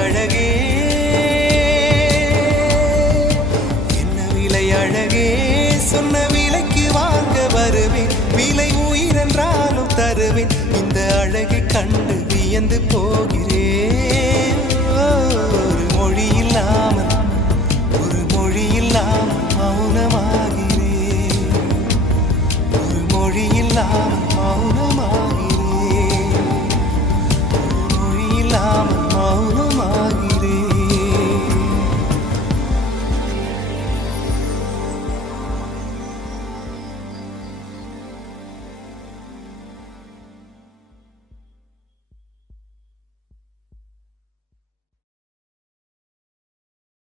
அழகே என்ன விலை அழகே சொன்ன விலைக்கு வாங்க வருவேன் விலை உயிரென்றாலும் தருவேன் இந்த அழகை கண்டு வியந்து போகிறேன் ஒரு மொழி இல்லாமல் மௌனமாகிறேன் ஒரு மொழி இல்லாமல் மௌனமாக